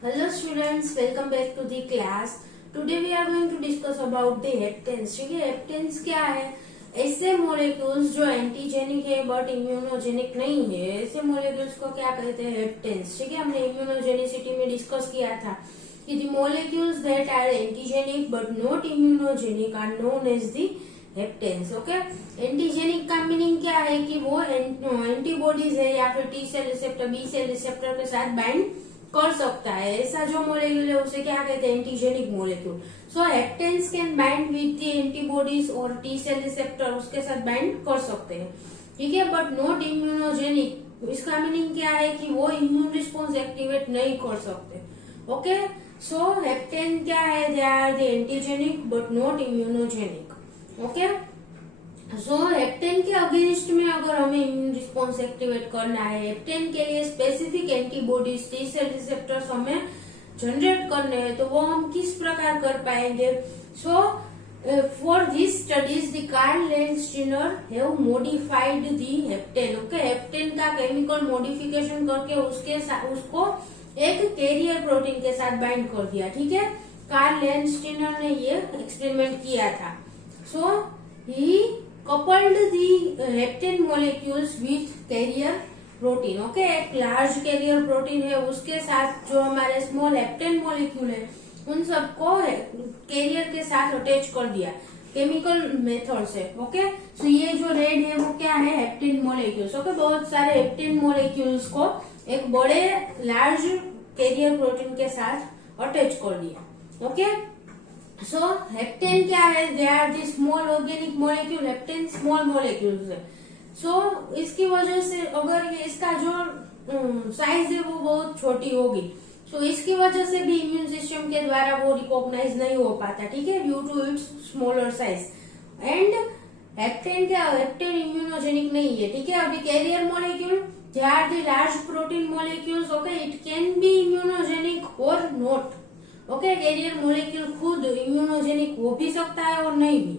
Hello students, welcome back to the class. Today we are going to discuss about the heptanes. ठीक है, heptanes क्या है? ऐसे molecules जो एंटीजेनिक है बट इम्यूनोजेनिक नहीं है, ऐसे मोलेक्यूल्स को क्या कहते हैं? हेप्टेन्स. ठीक है, हमने इम्यूनोजेनिसिटी में डिस्कस किया था कि the molecules that are antigenic but not immunogenic are known as the haptens. Okay, antigenic का मीनिंग क्या है कि वो एंटीबॉडीज है या फिर T cell receptor, B cell receptor के साथ बाइंड कर सकता है. ऐसा जो मोलेक्यूल है उसे क्या कहते हैं? Antigenic molecule. So haptens can bind with the antibodies और टी सेल रिसेप्टर उसके साथ बाइंड कर सकते हैं. ठीक है, बट नॉट इम्यूनोजेनिक. इसका मीनिंग क्या है कि वो इम्यून रिस्पॉन्स एक्टिवेट नहीं कर सकते. ओके, सो हेप्टेन क्या है? They are the antigenic but not immunogenic. Okay, so hapten के अगेंस्ट में अगर हमें इम्यून रिस्पॉन्स एक्टिवेट करना है, हेप्टेन के लिए specific antibodies T cell receptors हमें जनरेट करने हैं, तो वो हम किस प्रकार कर पाएंगे? So for this studies the Karl Landsteiner have modified the hapten. Okay, hapten का केमिकल मॉडिफिकेशन करके उसको एक कैरियर प्रोटीन के साथ बाइंड कर दिया. ठीक है, कार्ल लैंडस्टीनर ने ये एक्सपेरिमेंट किया था. सो ही coupled the heptane molecules with carrier protein. Okay, एक लार्ज कैरियर प्रोटीन है उसके साथ जो हमारे स्मॉल हेप्टेन मॉलिक्यूल है उन सबको कैरियर के साथ अटैच कर दिया केमिकल मेथड से. ओके, सो ये जो रेड है वो क्या है? Heptane molecules. ओके, बहुत सारे हेप्टेन मॉलिक्यूल्स को एक बड़े लार्ज कैरियर प्रोटीन के साथ अटैच कर दिया. ओके, सो हेप्टेन क्या है? They are the small organic molecule. Hapten small molecules है. सो इसकी वजह से अगर ये इसका जो साइज है वो बहुत छोटी होगी, सो इसकी वजह से भी इम्यून सिस्टम के द्वारा वो रिकॉग्नाइज नहीं हो पाता. ठीक है, due to its smaller size. And hapten क्या? हेप्टेन इम्यूनोजेनिक नहीं है. ठीक है, अभी carrier molecule they are the large protein molecules. Okay, it can be immunogenic और नॉट. ओके, कैरियर मोलेक्यूल खुद इम्यूनोजेनिक हो भी सकता है और नहीं भी.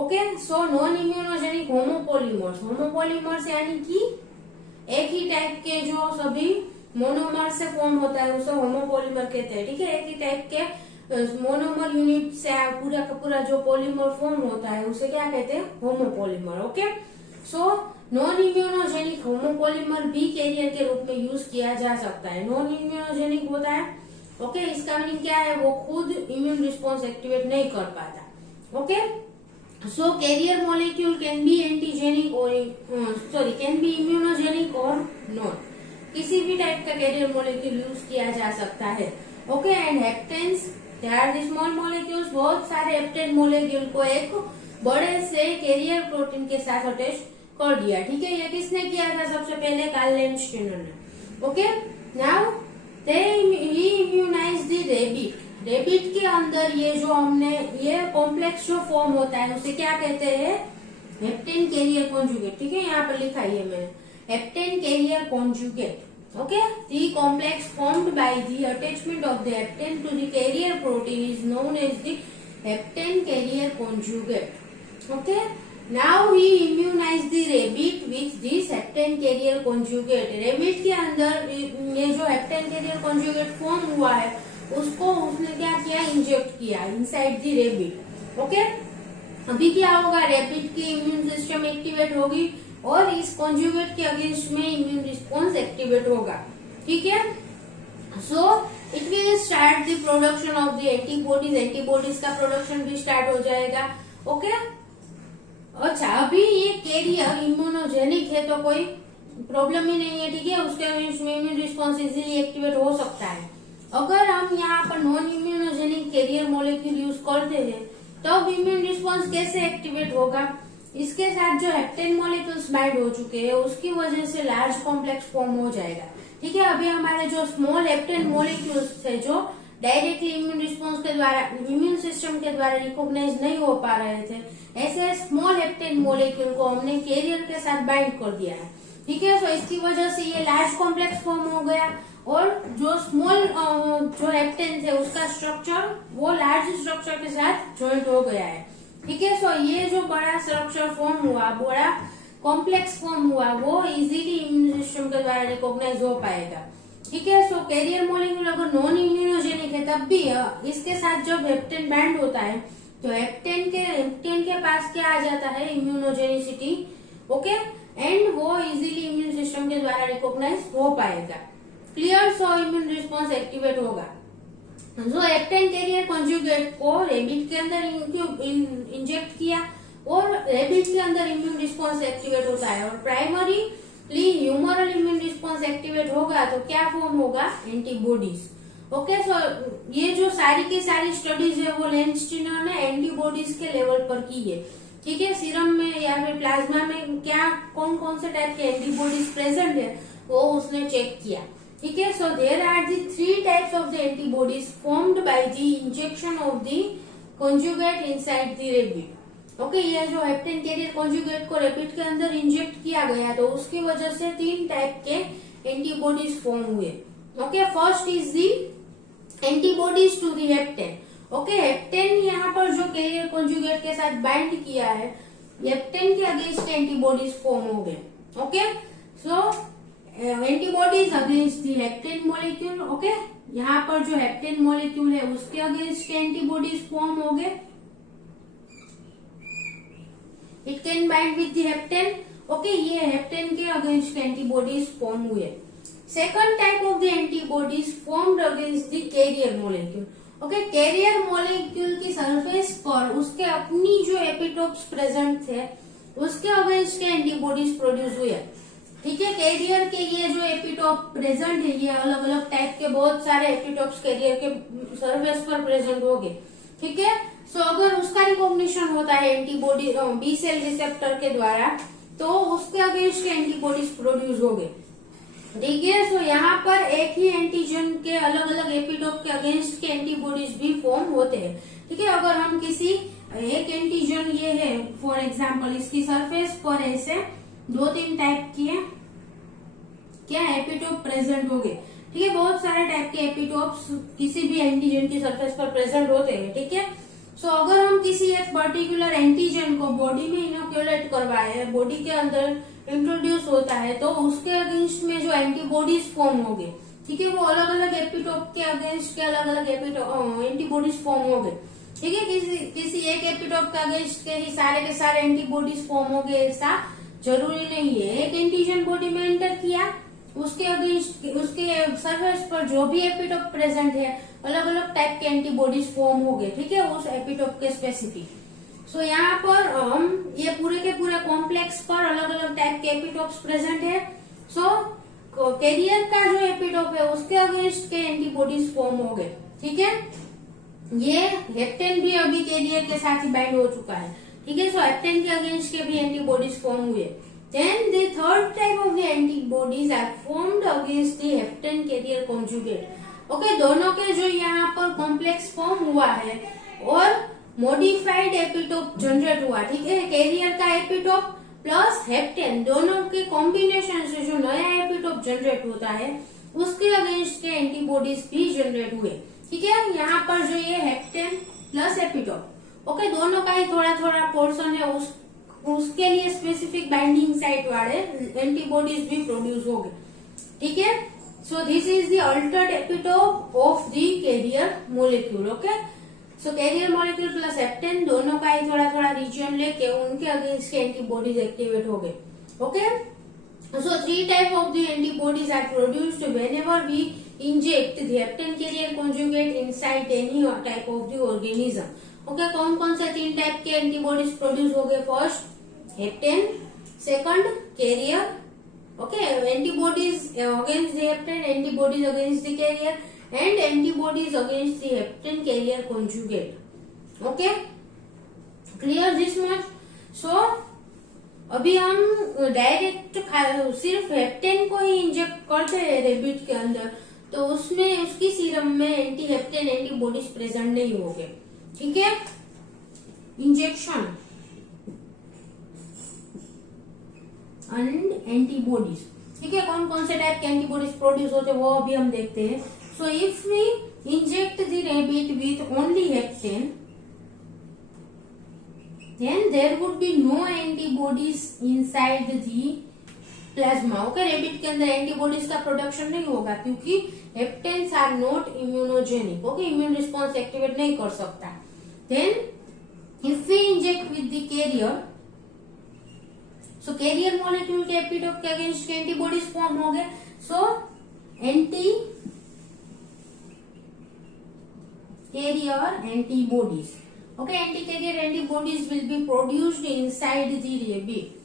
Okay, so non immunogenic homopolymers. Homopolymers यानी कि एक ही टाइप के जो सभी मोनोमर से फॉर्म होता है उसे होमोपोलीमर कहते हैं. ठीक है, एक ही टाइप के मोनोमर यूनिट से पूरा का पूरा जो पॉलीमर फॉर्म होता है उसे क्या कहते हैं? Homopolymer. Okay, so non immunogenic homopolymer भी कैरियर के रूप में यूज किया जा सकता है. नॉन इम्यूनोजेनिक होता है. ओके, इसका मीनिंग क्या है? वो खुद इम्यून रिस्पॉन्स एक्टिवेट नहीं कर पाता. Okay, so carrier molecule can be antigenic और कैन बी इम्यूनोजेनिक और नॉट. किसी भी टाइप का कैरियर मॉलिक्यूल यूज किया जा सकता है. Okay, and haptens they are the small molecules. बहुत सारे हेप्टेन मॉलिक्यूल को एक बड़े से कैरियर प्रोटीन के साथ अटैच कर दिया. ठीक है, ये किसने किया था? सबसे पहले कार्ल लैंडस्टीनर ने. Okay, now he immunize the rebate. Rebate के अंदर ये जो हमने ये कॉम्प्लेक्स जो फॉर्म होता है उसे क्या कहते हैं? Hapten carrier conjugate. ठीक है, यहाँ पर लिखा है मैंने hapten carrier conjugate. Okay, the complex formed by the attachment of the hapten to the carrier protein is known as the hapten carrier conjugate. Okay, now he immunize the rabbit with this hapten carrier conjugate. Rabbit के अंदर ये जो hapten carrier conjugate form हुआ है उसको उसने क्या किया? इंजेक्ट किया इनसाइड द रेबिट. ओके, अभी क्या होगा? रेबिट की इम्यून सिस्टम एक्टिवेट होगी और इस कॉन्जुगेट के अगेंस्ट में इम्यून रिस्पॉन्स एक्टिवेट होगा. ठीक है, सो it will start the production of the antibodies. Antibodies का प्रोडक्शन भी स्टार्ट हो जाएगा. ओके, अच्छा, अभी ये कैरियर इम्यूनोजेनिक है तो कोई प्रॉब्लम ही नहीं है. ठीक है, उसके इम्यून रिस्पॉन्स इजीली एक्टिवेट हो सकता है. अगर हम यहाँ पर non immunogenic carrier molecule use करते हैं तब इम्यून रिस्पॉन्स कैसे एक्टिवेट होगा? इसके साथ जो हेप्टेन मॉलिक्यूल्स बाइंड हो चुके हैं उसकी वजह से लार्ज कॉम्प्लेक्स फॉर्म हो जाएगा. ठीक है, अभी हमारे जो स्मॉल हेप्टेन मॉलिक्यूल्स थे जो डायरेक्टली इम्यून रिस्पॉन्स के द्वारा इम्यून सिस्टम के द्वारा रिकॉग्नाइज नहीं हो पा रहे थे, ऐसे स्मॉल हेप्टेन मॉलिक्यूल को हमने कैरियर के साथ बाइंड कर दिया है. ठीक है, सो इसकी वजह से ये लार्ज कॉम्प्लेक्स फॉर्म हो गया और जो स्मॉल जो हेप्टेन थे उसका स्ट्रक्चर वो लार्ज स्ट्रक्चर के साथ ज्वाइंट हो गया है. ठीक है, सो ये जो बड़ा स्ट्रक्चर फॉर्म हुआ, बड़ा कॉम्प्लेक्स फॉर्म हुआ, वो इजीली इम्यून सिस्टम के द्वारा रिकॉग्नाइज हो पाएगा. ठीक है। सो कैरियर मॉलिक्यूल अगर नॉन इम्यूनोजेनिक है तब भी इसके साथ जब हेप्टेन बाइंड होता है तो हेप्टेन के पास क्या आ जाता है, इम्यूनोजेनिसिटी। ओके, एंड वो इजीली इम्यून सिस्टम के द्वारा रिकॉग्नाइज हो पाएगा। Clear. So immune response activate होगा। जो हेप्टेन कैरियर कॉन्जुगेट को रेबिट के अंदर इंजेक्ट किया और रेबिट के अंदर इम्यून रिस्पॉन्स एक्टिवेट होता है और primary humoral immune response activate होगा तो क्या फॉर्म होगा, एंटीबॉडीज। ओके, सो ये जो सारी की सारी स्टडीज है वो लेंस स्टीनर ने एंटीबॉडीज के लेवल पर की है। ठीक है, सीरम में या फिर प्लाज्मा में क्या कौन कौन से टाइप के एंटीबॉडीज प्रेजेंट है वो उसने चेक किया। ठीक है, so there are the 3 types of the antibodies formed by the injection of the conjugate inside the rabbit. Okay, ये जो हेप्टेन कैरियर कॉन्जुगेट को रेबिट के अंदर इंजेक्ट किया गया तो उसकी वजह से 3 टाइप के एंटीबॉडीज फॉर्म हुए। Okay, first is the antibodies to the hapten. Okay, hapten यहाँ पर जो कैरियर कॉन्जुगेट के साथ बाइंड किया है, हेप्टेन के अगेंस्ट एंटीबॉडीज फॉर्म हो गए। Okay, so antibodies against the heptane molecule. Okay, यहाँ पर जो हेप्टेन मॉलिक्यूल है उसके अगेंस्ट एंटीबॉडीज फॉर्म हो गए। It can bind with the hapten. Okay, ये हेप्टेन के अगेंस्ट एंटीबॉडीज फॉर्म हुए। Second type of the antibodies formed against the carrier molecule. Okay, carrier molecule की सरफेस पर उसके अपनी जो एपिटोप्स प्रेजेंट थे उसके अगेंस्ट के एंटीबॉडीज प्रोड्यूस हुए। ठीक है, कैरियर के ये जो एपिटोप प्रेजेंट है, ये अलग अलग टाइप के बहुत सारे एपिटोप्स कैरियर के सरफेस पर प्रेजेंट हो गए। ठीक है, सो अगर उसका रिकॉग्निशन होता है एंटीबॉडी बी सेल रिसेप्टर के द्वारा तो उसके अगेंस्ट के एंटीबॉडीज प्रोड्यूस हो गए। ठीक है, सो यहाँ पर एक ही एंटीजन के अलग अलग एपिटोप के अगेंस्ट के एंटीबॉडीज भी फॉर्म होते हैं। ठीक है, अगर हम किसी एक एंटीजन ये है फॉर एग्जांपल, इसकी सरफेस पर ऐसे 2-3 टाइप की क्या एपिटोप प्रेजेंट हो गए। ठीक है, बहुत सारे टाइप के एपिटोप्स किसी भी एंटीजन की सरफेस पर प्रेजेंट होते हैं। ठीक है, सो अगर हम किसी एक पर्टिकुलर एंटीजन को बॉडी में इनोक्यूलेट करवाए, बॉडी के अंदर इंट्रोड्यूस होता है तो उसके अगेंस्ट में जो एंटीबॉडीज फॉर्म हो गए, ठीक है, वो अलग अलग एपिटोप के अगेंस्ट के अलग अलग एंटीबॉडीज फॉर्म हो गए। ठीक है, किसी एक एपिटोप के अगेंस्ट के ही सारे के सारे एंटीबॉडीज फॉर्म हो गए ऐसा जरूरी नहीं है। एक एंटीजन बॉडी में एंटर किया, उसके अगेंस्ट उसके सरफेस पर जो भी एपिटोप प्रेजेंट है अलग अलग टाइप के एंटीबॉडीज फॉर्म हो गए। ठीक है, उस एपिटोप के स्पेसिफिक। सो यहाँ पर हम ये पूरे के पूरे कॉम्प्लेक्स पर अलग अलग टाइप के एपिटोप्स प्रेजेंट है। सो कैरियर का जो एपिटोप है उसके अगेंस्ट के एंटीबॉडीज फॉर्म हो गए। ठीक है, ये हेप्टेन भी अभी कैरियर के साथ ही बाइंड हो चुका है। ठीक है, सो हेप्टेन के अगेंस्ट के भी एंटीबॉडीज फॉर्म हुए। Then the third type of the antibodies are formed against the heptane carrier conjugate. Okay, दोनों के जो यहाँ पर कॉम्प्लेक्स फॉर्म हुआ है और मॉडिफाइड एपिटोप जनरेट हुआ। ठीक है, कैरियर का एपिटोप प्लस हेप्टेन दोनों के कॉम्बिनेशन से जो नया एपिटोप जनरेट होता है उसके अगेंस्ट के एंटीबॉडीज भी जनरेट हुए। ठीक है, यहाँ पर जो ये हेप्टेन प्लस एपिटोप, ओके, दोनों का ही थोड़ा थोड़ा पोर्शन है, उसके लिए स्पेसिफिक बाइंडिंग साइट वाले एंटीबॉडीज भी प्रोड्यूस हो गए। ठीक है, so this is the Altered epitope of the carrier molecule. Okay, so carrier molecule plus heptane दोनों का ही थोड़ा थोड़ा रीजन लेके उनके अगेंस्ट के एंटीबॉडीज एक्टिवेट हो गए। Okay, so 3 type of the antibodies are produced whenever we inject the hapten carrier conjugate inside any type of the organism. Okay, कौन कौन से 3 टाइप के एंटीबॉडीज प्रोड्यूस हो गए? First hapten, second carrier, okay, antibodies against the hapten, antibodies against the carrier and antibodies against the hapten carrier conjugate. Okay, clear this much? So अभी हम direct सिर्फ heptane को ही इंजेक्ट करते हैं rebate के अंदर तो उसमें उसकी सीरम में एंटी हेप्टेन एंटीबॉडीज प्रेजेंट नहीं होंगे। ठीक है, इंजेक्शन एंड एंटीबॉडीज। ठीक है, कौन कौन से टाइप के एंटीबॉडीज प्रोड्यूस होते हैं वो अभी हम देखते हैं। So if we inject the rabbit with only hapten then there would be no antibodies inside the plasma. Okay, rabbit के अंदर एंटीबॉडीज का प्रोडक्शन नहीं होगा क्योंकि haptens are not immunogenic. Okay, immune response activate नहीं कर सकता। Then if we inject with the carrier, so carrier molecule के एपिटोप के अगेंस्ट एंटीबॉडीज फॉर्म हो गए। So anti carrier antibodies, okay, anti carrier antibodies will be produced inside the rebate.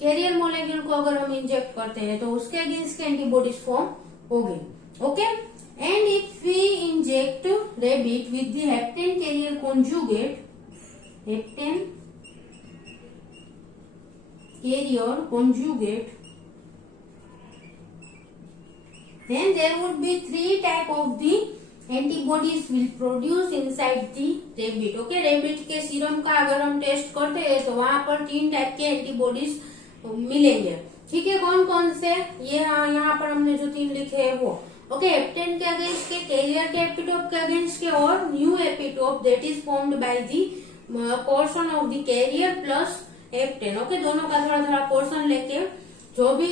Carrier molecule को अगर हम इंजेक्ट करते हैं तो उसके अगेंस्ट एंटीबॉडीज फॉर्म हो गए। Okay, and if we inject rabbit with the hapten carrier conjugate, hapten carrier conjugate, then there would be 3 type of the antibodies will produce inside the rabbit. Okay, rabbit के serum का अगर हम test करते हैं तो वहां पर 3 type के एंटीबॉडीज मिलेंगे। ठीक है, कौन कौन से, ये यहाँ पर हमने जो 3 लिखे हैं वो। ओके, हेप्टेन के अगेंस्ट के, कैरियर के एपिटोप के अगेंस्ट के, और new epitope that is formed by the portion of the carrier plus hapten. Okay, दोनों का थोड़ा थोड़ा पोर्शन लेके जो भी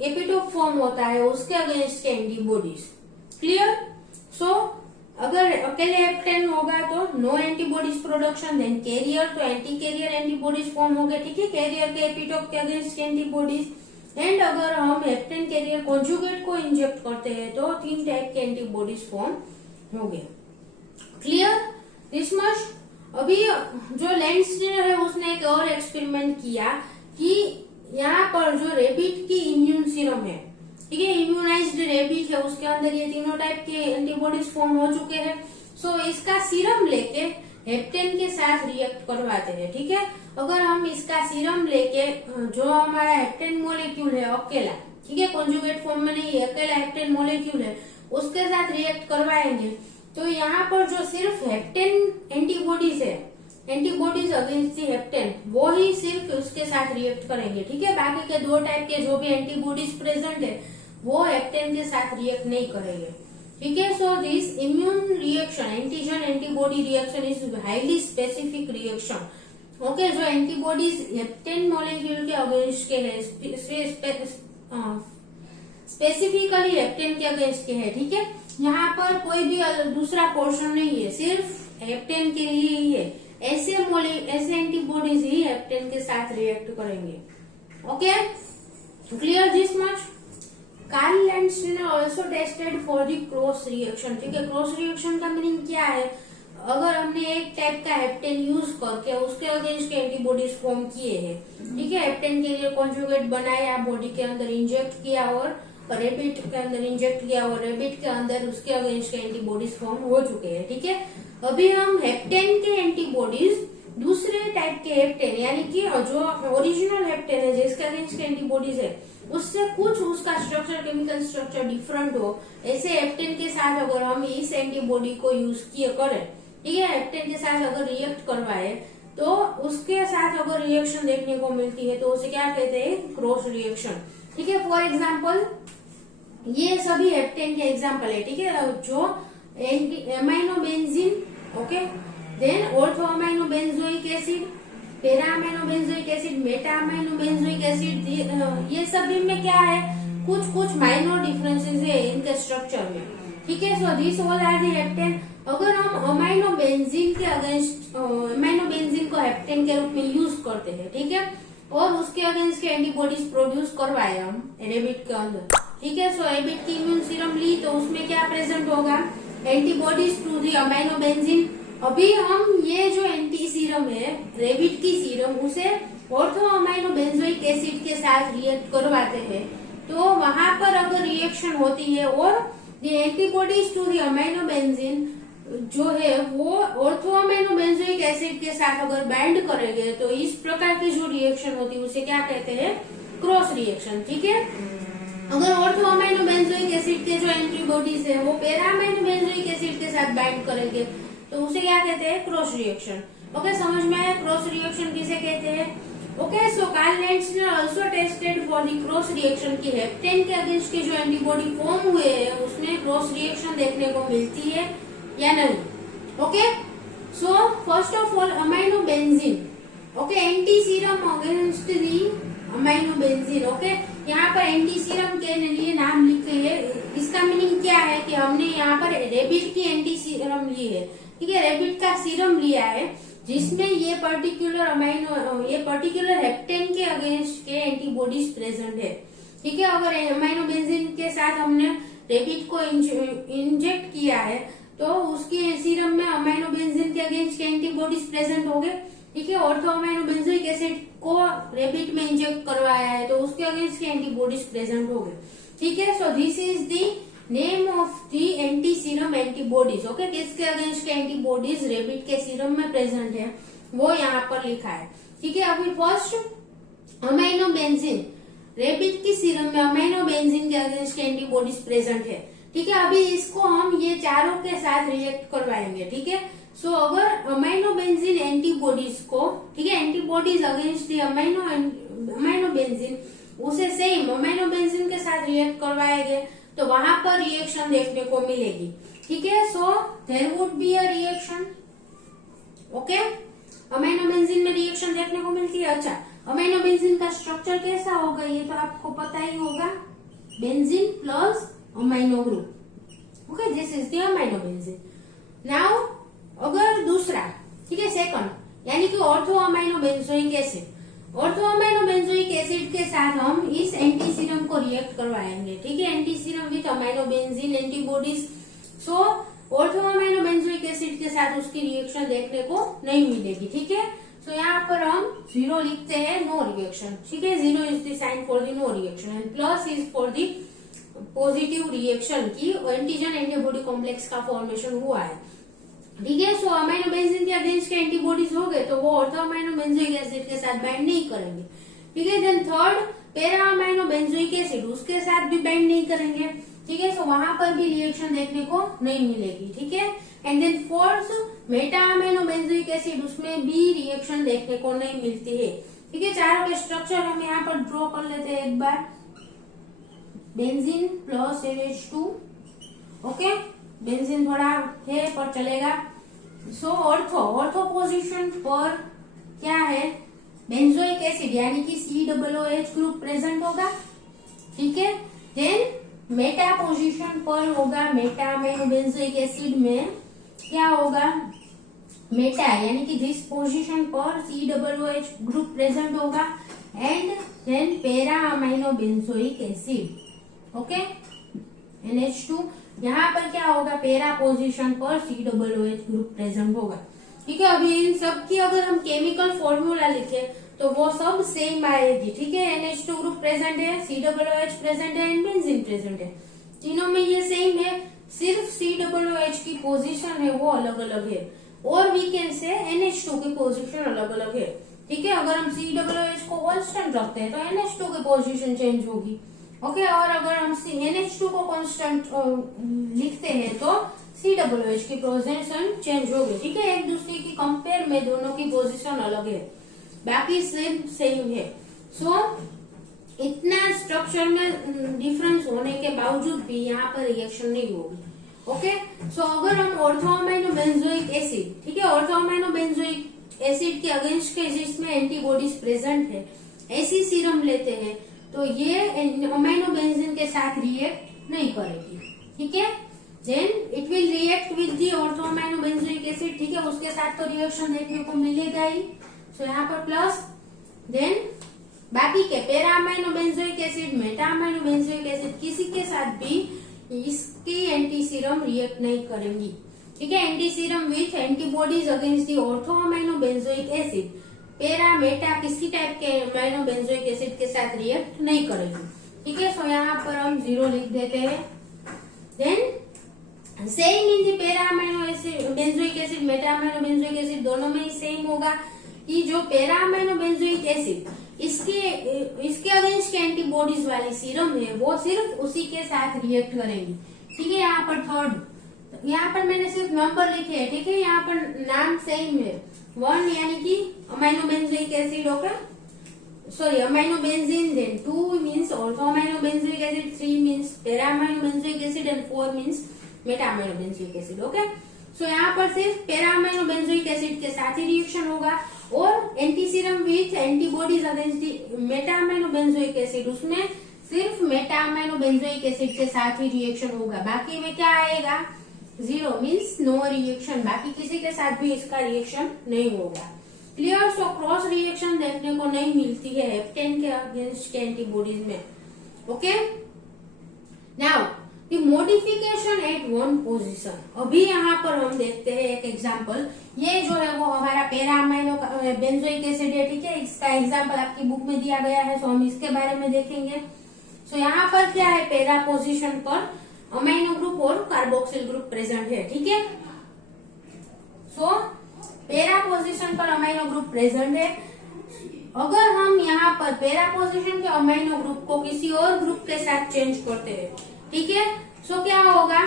एपिटोप फॉर्म होता है उसके अगेंस्ट के एंटीबॉडीज। क्लियर? सो अगर अकेले हेप्टेन होगा तो no antibodies production, then carrier तो एंटी कैरियर एंटीबॉडीज फॉर्म हो गए। ठीक है, कैरियर के एपिटोप के अगेंस्ट के एंटीबॉडीज। एंड अगर हम हेप्टेन कैरियर कॉन्जुगेट को इंजेक्ट करते हैं तो 3 टाइप के एंटीबॉडीज फॉर्म हो गए। Clear this much? अभी जो लैंडस्टीनर है उसने एक और एक्सपेरिमेंट किया कि यहाँ पर जो रेबिट की इम्यून सीरम है, ठीक है, इम्यूनाइज्ड रेबिट है, उसके अंदर ये तीनों टाइप के एंटीबॉडीज फॉर्म हो चुके हैं। सो इसका सीरम लेके हेप्टेन के साथ रिएक्ट करवाते हैं। ठीक है, अगर हम इसका सीरम लेके जो हमारा हेप्टेन मॉलिक्यूल है अकेला, ठीक है, कॉन्जुगेट फॉर्म में नहीं है, अकेला हेप्टेन मॉलिक्यूल है, उसके साथ रिएक्ट करवाएंगे तो यहाँ पर जो सिर्फ हेप्टेन एंटीबॉडीज है, एंटीबॉडीज अगेंस्ट दी हेप्टेन, वो ही सिर्फ उसके साथ रिएक्ट करेंगे। ठीक है, बाकी के 2 टाइप के जो भी एंटीबॉडीज प्रेजेंट है वो हेप्टेन के साथ रिएक्ट नहीं करेंगे। ठीक है, so this immune reaction, antigen antibody reaction is highly specific reaction. Okay, जो एंटीबॉडीज हेप्टेन मॉलिक्यूल के अगेंस्ट के है, स्पेसिफिकली हेप्टेन के अगेंस्ट के है। ठीक है, यहाँ पर कोई भी दूसरा पोर्शन नहीं है, सिर्फ हेप्टेन के लिए ही है। ऐसे एंटीबॉडीज ही हेप्टेन के साथ रिएक्ट करेंगे। Okay, clear this much? Karl Landsteiner also tested for the cross reaction. ठीक है, क्रॉस रिएक्शन का मीनिंग क्या है? अगर हमने एक टाइप का हेप्टेन यूज करके उसके अगेंस्ट के एंटीबॉडीज फॉर्म किए हैं, ठीक है, हेप्टेन के लिए कॉन्जुगेट बनाया, बॉडी के अंदर इंजेक्ट किया और रेबिट के अंदर इंजेक्ट किया और रेबिट के अंदर उसके अगेंस्ट के एंटीबॉडीज फॉर्म हो चुके हैं। ठीक है, अभी हम हेप्टेन के एंटीबॉडीज दूसरे टाइप के हेप्टेन, यानी कि जो ओरिजिनल हेप्टेन है जिसके अगेंस्ट के एंटीबॉडीज है उससे कुछ उसका स्ट्रक्चर, केमिकल स्ट्रक्चर डिफरेंट हो, ऐसे हेप्टेन के साथ अगर हम इस एंटीबॉडी को यूज किए करें, ठीक है, हेप्टेन के साथ अगर रिएक्ट करवाए तो उसके साथ अगर रिएक्शन देखने को मिलती है तो उसे क्या कहते हैं? Cross reaction. ठीक है, फॉर एग्जाम्पल ये सभी हेप्टेन के एग्जाम्पल है। ठीक है, जो amino benzene, okay, then ortho amino benzoic acid, para amino benzoic acid, meta amino benzoic acid, ये सभी में क्या है? कुछ माइनर डिफरेंसेस है इनके स्ट्रक्चर में। ठीक है, so this all are the hapten. अगर हम अमाइनो बेंजीन के अगेंस्ट, अमाइनो बेंजीन को हेप्टेन के रूप में यूज करते हैं, ठीक है, और उसके अगेंस्ट के एंटीबॉडीज प्रोड्यूस करवाए हम रेबिट के अंदर, ठीक है, सो रेबिट की इम्यून सीरम ली तो उसमें क्या प्रेजेंट होगा? Antibodies to the amino benzene. अभी हम ये जो एंटी सीरम है रेबिट की सीरम, उसे ऑर्थो अमाइनो बेंजोइक एसिड के साथ रिएक्ट करवाते हैं तो वहां पर अगर रिएक्शन होती है और the antibodies to the amino benzene जो है वो ऑर्थो अमाइनो बेंजोइक एसिड के साथ अगर बाइंड करेंगे तो इस प्रकार की जो रिएक्शन होती है उसे क्या कहते हैं? Cross reaction. ठीक है, अगर ऑर्थो अमाइनो बेंजोइक एसिड के जो एंटीबॉडीज है वो पैरा अमाइनो बेंजोइक एसिड के साथ बाइंड करेंगे तो उसे क्या कहते हैं? Cross reaction. ओके, समझ में आया क्रॉस रिएक्शन किसे कहते हैं? Okay, so Karl Landsteiner also tested for the cross reaction की हेप्टेन के अगेंस्ट के जो एंटीबॉडी फॉर्म हुए हैं उसमें क्रॉस रिएक्शन देखने को मिलती है या नहीं। Okay, so first of all amino benzene, okay, anti serum against the amino benzene. Okay, यहाँ पर एंटी सीरम के लिए नाम लिखे है। इसका मीनिंग क्या है कि हमने यहाँ पर रेबिट की एंटी सीरम ली है, ठीक है, रेबिट का सीरम लिया है जिसमें ये पर्टिकुलर हेप्टेन के अगेंस्ट के एंटीबॉडीज प्रेजेंट है, ठीक है। अगर अमाइनो बेंजीन के साथ हमने रेबिट को इंजेक्ट किया है तो उसके सीरम में अमाइनो बेंजीन के अगेंस्ट के एंटीबॉडीज प्रेजेंट हो गए, ठीक है। ऑर्थो अमाइनो बेंजोइक एसिड को रेबिट में इंजेक्ट करवाया है तो उसके अगेंस्ट के एंटीबॉडीज प्रेजेंट हो गए, ठीक है। So this is the name of the anti serum antibodies, okay. किसके अगेंस्ट के एंटीबॉडीज रेबिट के सीरम में प्रेजेंट है वो यहाँ पर लिखा है, ठीक है। अभी फर्स्ट अमाइनो बेंजीन, रेबिट की सीरम में अमाइनो बेंजीन के अगेंस्ट के एंटीबॉडीज प्रेजेंट है, ठीक है। अभी इसको हम ये चारों के साथ रिएक्ट करवाएंगे, ठीक है। सो अगर अमाइनो बेंजीन एंटीबॉडीज को, ठीक है, antibodies against the amino benzene उसे सेम अमाइनो बेंजीन के साथ रिएक्ट करवाएंगे तो वहां पर रिएक्शन देखने को मिलेगी, ठीक है। So there would be a reaction, okay. Amino benzene में रिएक्शन देखने को मिलती है। अच्छा, अमाइनो बेंजीन का स्ट्रक्चर कैसा होगा ये तो आपको पता ही होगा, benzene plus amino group, okay, this is the amino benzene. Now अगर दूसरा, ठीक है, सेकंड, यानी कि ortho amino benzoic acid, ortho amino benzoic acid के साथ हम इस एंटी सीरम को रिएक्ट करवाएंगे, ठीक है, anti serum with amino benzene antibodies. So ortho amino benzoic acid के साथ उसकी रिएक्शन देखने को नहीं मिलेगी, ठीक है। सो यहाँ पर हम 0 लिखते हैं, नो रिएक्शन, ठीक है। 0 is the sign for the no reaction and plus is for the positive reaction की एंटीजन एंटीबॉडी कॉम्प्लेक्स का फॉर्मेशन हुआ है, ठीक है। सो अमाइनो बेंजीन के अगेंस्ट के एंटीबॉडीज हो गए तो वो ऑर्थो अमाइनो बेंजोइक एसिड के साथ बाइंड नहीं करेंगे, ठीक है। Then third, para amino benzoic acid, उसके साथ भी बाइंड नहीं करेंगे, ठीक है। सो वहां पर भी रिएक्शन देखने को नहीं मिलेगी, ठीक है। And then fourth, meta amino benzoic acid, उसमें भी रिएक्शन देखने को नहीं मिलती है, ठीक है। चारों के स्ट्रक्चर हम यहाँ पर ड्रॉ कर लेते हैं एक बार, benzene plus NH2, okay. Benzene थोड़ा है पर चलेगा। सो ऑर्थो पोजीशन पर क्या है, बेंजोइक एसिड यानी कि COOH ग्रुप प्रेजेंट होगा, ठीक है। देन मेटा पोजीशन पर होगा, मेटा अमाइनो बेंजोइक एसिड में क्या होगा, मेटा यानी कि दिस पोजीशन पर COOH ग्रुप प्रेजेंट होगा and then para amino benzoic acid, okay, NH2, यहाँ पर क्या होगा, पैरा पोजीशन पर COOH ग्रुप प्रेजेंट होगा, ठीक है। अभी इन सब की अगर हम केमिकल फॉर्मूला लिखे तो वो सब सेम आएगी, ठीक है। NH2 ग्रुप प्रेजेंट है, COOH प्रेजेंट है एंड बेंजीन प्रेजेंट है, तीनों में ये सेम है, सिर्फ COOH की पोजीशन है वो अलग अलग है, और वी कैन से NH2 की पोजीशन अलग अलग है, ठीक है। अगर हम COOH को कांस्टेंट रखते हैं तो NH2 की पोजीशन चेंज होगी, ओके। और अगर हम NH2 को कांस्टेंट लिखते हैं तो COOH की पोजीशन चेंज होगी, ठीक है। एक दूसरे की कंपेयर में दोनों की पोजीशन अलग है, बाकी सेम है। सो इतना स्ट्रक्चर में डिफरेंस होने के बावजूद भी यहाँ पर रिएक्शन नहीं होगी, ओके। सो अगर हम ऑर्थो अमाइनो बेंजोइक एसिड, ठीक है, ऑर्थो अमाइनो बेंजोइक एसिड के अगेंस्ट के जिसमें एंटीबॉडीज प्रेजेंट है, ऐसी सीरम लेते हैं तो ये अमाइनो बेंजीन के साथ रिएक्ट नहीं करेगी, ठीक है। Then it will react with the ortho amino benzoic acid, ठीक है, उसके साथ तो रिएक्शन देखने को मिलेगा ही। सो यहाँ पर प्लस, देन बाकी के para amino benzoic acid, meta amino benzoic acid, किसी के साथ भी इसकी एंटी सीरम रिएक्ट नहीं करेंगी, ठीक है। Anti serum with antibodies against the ortho amino benzoic acid, para Meta किसी टाइप के अमाइनो बेंजोइक एसिड के साथ रिएक्ट नहीं करेगी, ठीक है। सो यहाँ पर हम 0 लिख देते हैं। Then same in the para amino acid benzoic acid, meta amino benzoic acid, दोनों में ही सेम होगा कि जो पैरा अमाइनो बेंजोइक एसिड इसके अगेंस्ट के एंटीबॉडीज वाली सीरम है वो सिर्फ उसी के साथ रिएक्ट करेंगी, ठीक है। यहाँ पर थर्ड, यहाँ पर मैंने सिर्फ नंबर लिखे हैं, ठीक है, यहाँ पर नाम सेम है, 1 यानी कि amino benzoic acid, okay, sorry amino benzene, then 2 means ortho amino benzoic acid, 3 means para amino benzoic acid and 4 means meta amino benzoic acid, okay. So यहाँ पर सिर्फ पैरा अमाइनो बेंजोइक एसिड के साथ ही reaction होगा, और anti serum with antibodies against the Meta amino benzoic acid, उसमें सिर्फ Meta amino benzoic acid के साथ ही रिएक्शन होगा, बाकी में क्या आएगा, 0 मीन्स नो रिएक्शन, बाकी किसी के साथ भी इसका रिएक्शन नहीं होगा। क्लियर। सो क्रॉस रिएक्शन देखने को नहीं मिलती है हेप्टेन के अगेंस्ट के एंटीबॉडीज में। Okay, now the modification at one position. अभी यहाँ पर हम देखते हैं एक एग्जांपल। ये जो है वो हमारा पैरा अमाइनो बेंजोइक एसिड है, ठीक है। इसका एग्जांपल आपकी बुक में दिया गया है, सो हम इसके बारे में देखेंगे। सो यहाँ पर क्या है, पैरा पोजीशन पर अमाइनो ग्रुप और कार्बोक्सिल ग्रुप प्रेजेंट है, ठीक है। सो पैरा पोजीशन पर अमाइनो ग्रुप प्रेजेंट है। अगर हम यहाँ पर पैरा पोजीशन के अमाइनो ग्रुप को किसी और ग्रुप के साथ चेंज करते हैं, ठीक है, सो क्या होगा,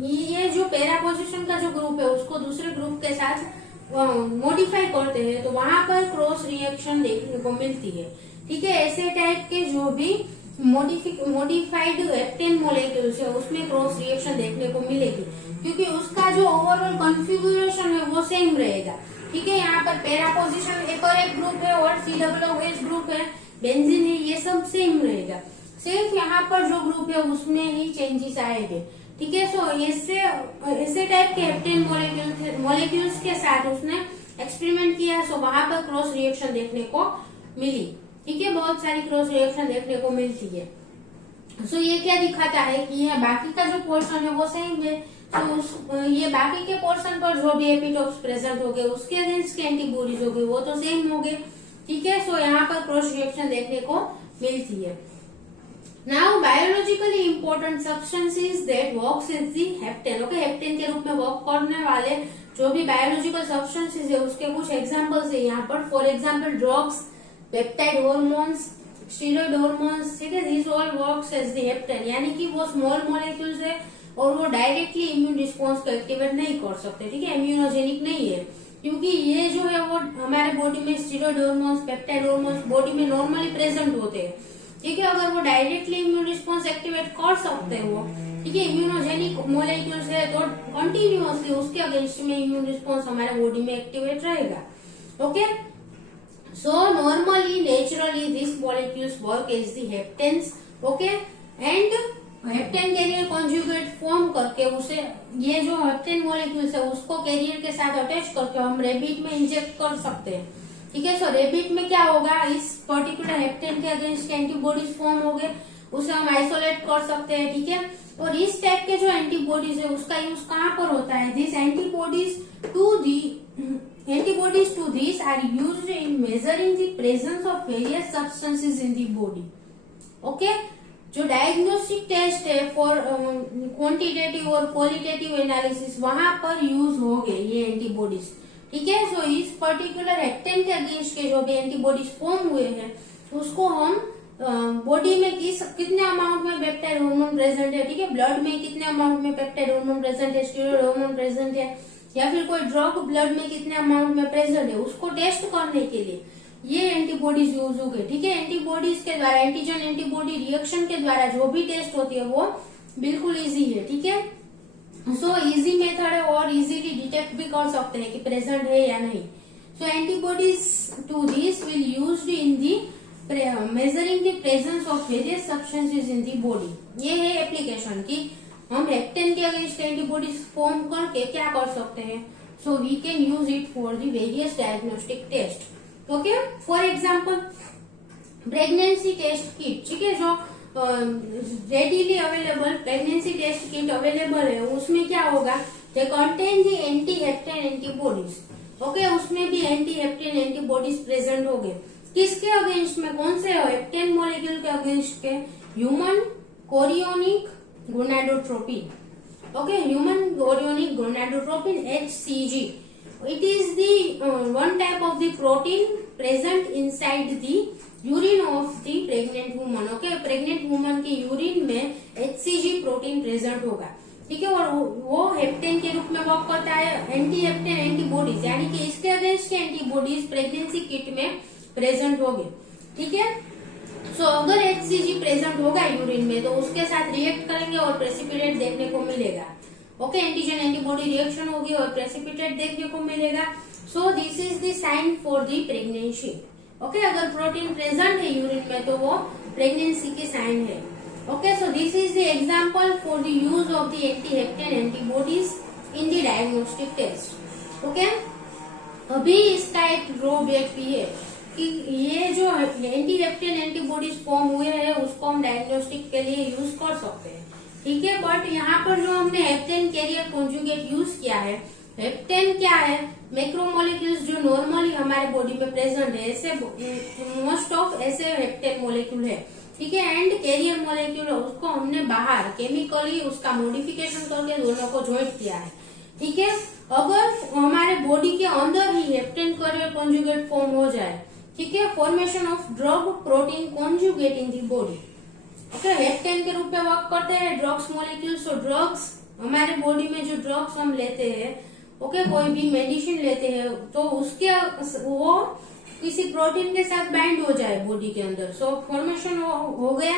ये जो पैरा पोजीशन का जो ग्रुप है उसको दूसरे ग्रुप के साथ मॉडिफाई करते हैं तो वहां पर क्रॉस रिएक्शन देखने को मिलती है, ठीक है। ऐसे टाइप के जो भी मॉडिफाइड हेप्टेन मॉलिक्यूल्स है उसमें क्रॉस रिएक्शन देखने को मिलेगी, क्योंकि उसका जो ओवरऑल कॉन्फ़िगरेशन है वो सेम रहेगा, ठीक है। यहाँ पर पैरा पोजीशन एक और एक ग्रुप है और COOH ग्रुप है, बेंजीन है, ये सब सेम रहेगा। सिर्फ यहाँ पर जो ग्रुप है उसमें ही चेंजेस आएंगे, ठीक है। सो ऐसे टाइप के हेप्टेन मॉलिक्यूल्स के साथ उसने एक्सपेरिमेंट किया, सो वहां पर क्रॉस रिएक्शन देखने को मिली, ठीक है। बहुत सारी क्रॉस रिएक्शन देखने को मिलती है। सो ये क्या दिखाता है कि ये बाकी का जो पोर्शन है वो सेम है, तो ये बाकी के पोर्शन पर जो भी एपिटोप्स प्रेजेंट हो गए उसके अगेंस्ट के एंटीबॉडीज हो गए वो तो सेम हो गए, ठीक है। सो यहाँ पर क्रॉस रिएक्शन देखने को मिलती है। Now biologically important substances that works as the hapten. Okay, hapten के रूप में वर्क करने वाले जो भी बायोलॉजिकल सब्सटेंसेस है उसके कुछ एग्जांपल्स है यहाँ पर। For example drugs, peptide hormones, steroid hormones, ठीक है, this all works as the hapten, यानी कि वो स्मॉल मॉलिक्यूल्स है और वो डायरेक्टली इम्यून रिस्पॉन्स को एक्टिवेट नहीं कर सकते, ठीक है, इम्यूनोजेनिक नहीं है, क्योंकि ये जो है वो हमारे बॉडी में steroid hormones, peptide hormones body में नॉर्मली प्रेजेंट होते हैं, ठीक है। अगर वो डायरेक्टली इम्यून रिस्पॉन्स एक्टिवेट कर सकते हैं वो, ठीक है, इम्यूनोजेनिक मॉलिक्यूल्स है तो कंटिन्यूअसली उसके अगेंस्ट में इम्यून रिस्पॉन्स हमारे बॉडी में एक्टिवेट रहेगा। Okay, so normally naturally this molecules work as the haptens. Okay, and hapten carrier conjugate form करके उसे, ये जो हेप्टेन मॉलिक्यूल्स है उसको कैरियर के साथ अटैच करके हम रेबिट में इंजेक्ट कर सकते हैं, ठीक है। सो रेबिट में क्या होगा, इस पर्टिकुलर हेप्टेन के अगेंस्ट एंटीबॉडीज फॉर्म हो गए, उसे हम आइसोलेट कर सकते हैं, ठीक है। और इस टाइप के जो एंटीबॉडीज है उसका यूज कहाँ पर होता है, this antibodies to this are used in measuring the presence of various substances in the body. Okay, जो डायग्नोस्टिक टेस्ट है फॉर क्वांटिटेटिव और क्वालिटेटिव एनालिसिस वहां पर यूज हो गए ये एंटीबॉडीज, ठीक है। सो इस पर्टिकुलर हेप्टेन के अगेंस्ट के जो भी एंटीबॉडीज फॉर्म हुए हैं उसको हम बॉडी में कितने अमाउंट में पेप्टाइड हार्मोन प्रेजेंट है, ठीक है, ब्लड में कितने अमाउंट में पेप्टाइड हार्मोन प्रेजेंट है, स्टीरॉयड हार्मोन प्रेजेंट है, या फिर कोई ड्रग ब्लड में कितने अमाउंट में प्रेजेंट है, उसको टेस्ट करने के लिए ये एंटीबॉडीज यूज हो गए, ठीक है। एंटीबॉडीज के द्वारा, एंटीजन एंटीबॉडी रिएक्शन के द्वारा जो भी टेस्ट होती है वो बिल्कुल इजी है, ठीक है। सो इजी मेथड है और इजीली डिटेक्ट भी कर सकते हैं कि प्रेजेंट है या नहीं। So antibodies to this will used in the measuring the presence of various substances in the body. ये है एप्लीकेशन की हम हेप्टेन के अगेंस्ट एंटीबॉडीज फॉर्म करके क्या कर सकते हैं, so we can use it for the various diagnostic test. Okay, for example pregnancy test kit, ठीक है, जो readily available pregnancy test kit available है उसमें क्या होगा, they contain the anti hapten antibodies. Okay, उसमें भी एंटी हेप्टेन एंटीबॉडीज प्रेजेंट हो गए, किसके अगेंस्ट में, कौन से हेप्टेन मॉलिक्यूल के अगेंस्ट के, human chorionic gonadotropin. Okay, human chorionic gonadotropin HCG, it is the one type of the protein present inside the urine of the pregnant woman। Okay, pregnant woman के urine में HCG protein present होगा, ठीक है, और वो heptane के रूप में वर्क करता है, एंटी हेप्टेन एंटीबॉडीज, यानी कि इसके अगेंस्ट के एंटीबॉडीज प्रेगनेंसी किट में प्रेजेंट हो गए, ठीक है। सो अगर HCG प्रेजेंट होगा यूरिन में तो उसके साथ रिएक्ट करेंगे और प्रेसिपिटेट देखने को मिलेगा। ओके, एंटीजन एंटीबॉडी रिएक्शन होगी और प्रेसिपिटेट देखने को मिलेगा। So this is the sign for the pregnancy. Okay, अगर प्रोटीन प्रेजेंट है यूरिन में तो वो प्रेगनेंसी के साइन है। Okay, so this is the example for the use of the anti hapten antibodies in the diagnostic test. Okay, अभी इसका एक ड्रॉबैक भी है कि ये जो एंटी-हेप्टेन एंटीबॉडीज फॉर्म हुए हैं उसको हम डायग्नोस्टिक के लिए यूज कर सकते हैं, ठीक है। बट यहाँ पर जो हमने हेप्टेन कैरियर कॉन्जुगेट यूज किया है, हेप्टेन क्या है, मैक्रोमोलिक्यूल्स जो नॉर्मली हमारे बॉडी में प्रेजेंट है, ऐसे मोस्ट ऑफ ऐसे हेप्टेन मोलिक्यूल है, ठीक है। एंड कैरियर मोलिक्यूल उसको हमने बाहर केमिकली उसका मॉडिफिकेशन करके दोनों को ज्वाइंट किया है, ठीक है। अगर हमारे बॉडी के अंदर ही हेप्टेन कैरियर कॉन्जुगेट फॉर्म हो जाए, ठीक है, formation of drug protein conjugate in the body, okay, hapten के रूप में वर्क करते हैं ड्रग्स मोलिक्यूल्स। और ड्रग्स हमारे बॉडी में जो ड्रग्स हम लेते हैं, ओके, कोई भी मेडिसिन लेते हैं तो उसके वो किसी प्रोटीन के साथ बाइंड हो जाए बॉडी के अंदर, सो फॉर्मेशन हो गया,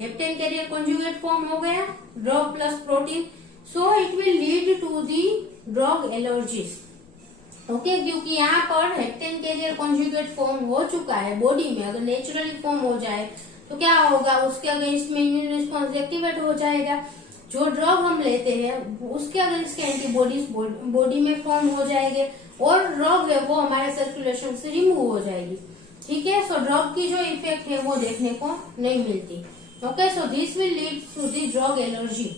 हेप्टेन कैरियर कॉन्जुगेट फॉर्म हो गया, drug plus protein, so it will lead to the drug allergies. Okay, क्योंकि यहाँ पर हेप्टेन कैरियर कॉन्जुगेट फॉर्म हो चुका है बॉडी में, अगर नेचुरली फॉर्म हो जाए तो क्या होगा, उसके अगेंस्ट में इम्यून रिस्पॉन्स एक्टिवेट हो जाएगा। जो ड्रग हम लेते हैं उसके अगेंस्ट के एंटीबॉडीज बॉडी में फॉर्म हो जाएंगे और ड्रग है वो हमारे सर्कुलेशन से रिमूव हो जाएगी, ठीक है। सो ड्रग की जो इफेक्ट है वो देखने को नहीं मिलती। Okay, so this will lead to the drug allergy.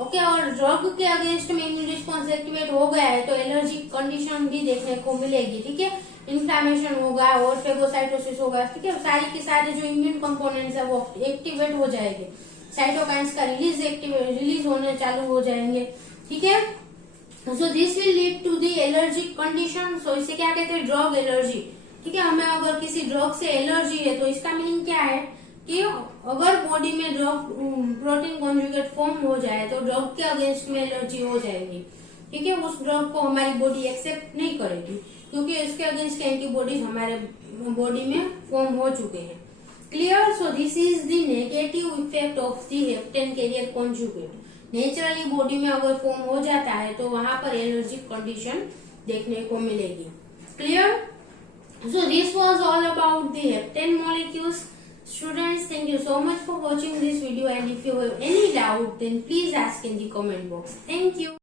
Okay, और ड्रग के अगेंस्ट में इम्यून रिस्पॉन्स एक्टिवेट हो गया है तो एलर्जी कंडीशन भी देखने को मिलेगी, ठीक है। इन्फ्लामेशन होगा और फेगोसाइटोसिस होगा, ठीक है। सारी के सारे जो इम्यून कंपोनेंट्स है वो एक्टिवेट हो जाएंगे, साइटोकाइन्स का रिलीज होने चालू हो जाएंगे, ठीक है। So this will lead to the allergic condition. So इसे क्या कहते हैं, ड्रग एलर्जी, ठीक है। हमें अगर किसी ड्रग से एलर्जी है तो इसका मीनिंग क्या है कि अगर बॉडी में ड्रग प्रोटीन कॉन्जुगेट फॉर्म हो जाए तो ड्रग के अगेंस्ट में एलर्जी हो जाएगी, ठीक है। उस ड्रग को हमारी बॉडी एक्सेप्ट नहीं करेगी क्योंकि इसके अगेंस्ट एंटीबॉडीज हमारे बॉडी में फॉर्म हो चुके हैं। Clear? So this is the negative effect of the hapten carrier conjugate. Naturally body में अगर फॉर्म हो जाता है तो वहां पर एलर्जिक कंडीशन देखने को मिलेगी। Clear? So this was all about the heptane molecules. Students, thank you so much for watching this video, and if you have any doubt then please ask in the comment box. Thank you.